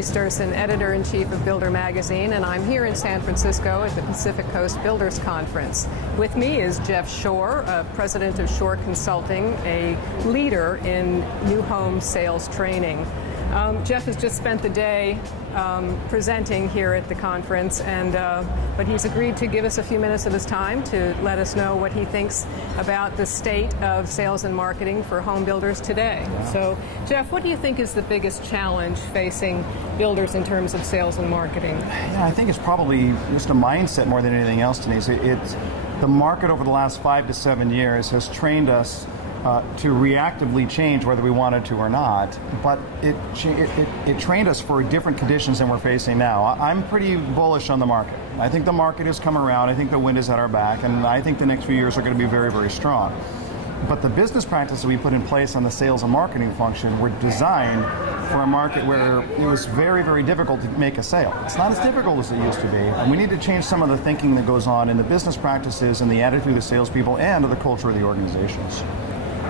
Denise Durson, Editor-in-Chief of Builder Magazine, and I'm here in San Francisco at the Pacific Coast Builders Conference. With me is Jeff Shore, President of Shore Consulting, a leader in new home sales training. Jeff has just spent the day presenting here at the conference, but he's agreed to give us a few minutes of his time to let us know what he thinks about the state of sales and marketing for home builders today. Yeah. So, Jeff, what do you think is the biggest challenge facing builders in terms of sales and marketing? Yeah, I think it's probably just a mindset more than anything else, Denise. The market over the last 5 to 7 years has trained us to reactively change whether we wanted to or not, but it trained us for different conditions than we're facing now. I'm pretty bullish on the market. I think the market has come around. I think the wind is at our back, and I think the next few years are going to be very, very strong. But the business practices we put in place on the sales and marketing function were designed for a market where it was very, very difficult to make a sale. It's not as difficult as it used to be, and we need to change some of the thinking that goes on in the business practices and the attitude of salespeople and of the culture of the organizations.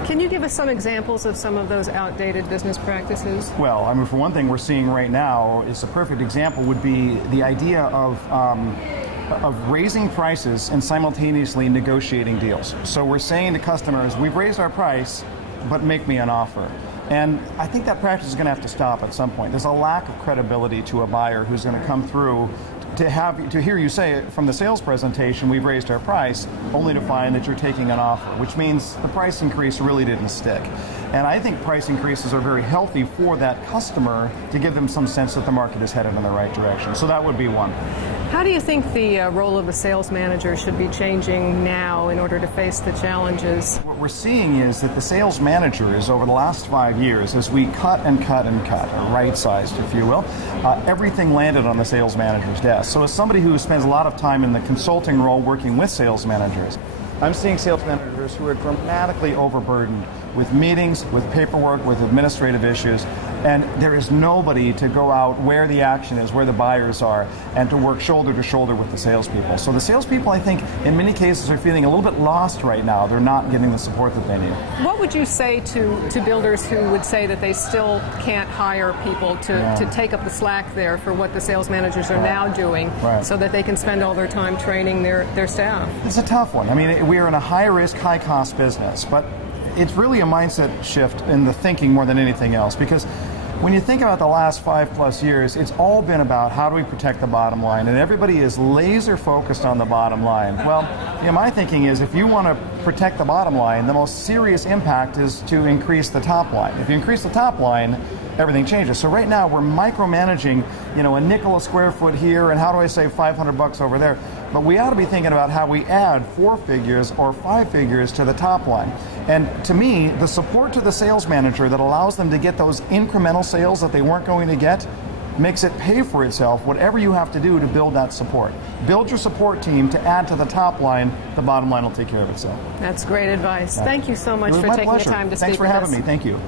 Can you give us some examples of some of those outdated business practices? Well, I mean, for one thing, we're seeing right now is a perfect example would be the idea of raising prices and simultaneously negotiating deals. So we're saying to customers, we've raised our price, but make me an offer. And I think that practice is going to have to stop at some point. There's a lack of credibility to a buyer who's going to come through to hear you say from the sales presentation, we've raised our price, only to find that you're taking an offer, which means the price increase really didn't stick. And I think price increases are very healthy for that customer to give them some sense that the market is headed in the right direction. So that would be one. How do you think the role of the sales manager should be changing now in order to face the challenges? What we're seeing is that the sales managers over the last 5 years, as we cut and cut and cut, right-sized, if you will, everything landed on the sales manager's desk. So as somebody who spends a lot of time in the consulting role working with sales managers, I'm seeing sales managers who are dramatically overburdened with meetings, with paperwork, with administrative issues, and there is nobody to go out where the action is, where the buyers are, and to work shoulder to shoulder with the salespeople. So the salespeople, I think, in many cases are feeling a little bit lost right now. They're not getting the support that they need. What would you say to builders who would say that they still can't hire people to take up the slack there for what the sales managers are now doing so that they can spend all their time training their staff? It's a tough one. I mean, we are in a high-risk, high-cost business, but it's really a mindset shift in the thinking more than anything else, because when you think about the last 5+ years, it's all been about how do we protect the bottom line, and everybody is laser focused on the bottom line. Well, my thinking is if you want to protect the bottom line, the most serious impact is to increase the top line. If you increase the top line, everything changes. So right now we're micromanaging, a nickel a square foot here, and how do I save $500 over there? But we ought to be thinking about how we add 4 figures or 5 figures to the top line. And to me, the support to the sales manager that allows them to get those incremental sales that they weren't going to get makes it pay for itself, whatever you have to do to build that support. Build your support team to add to the top line. The bottom line will take care of itself. That's great advice. Thank you so much for taking the time to speak with us. Thanks for having me. Thank you.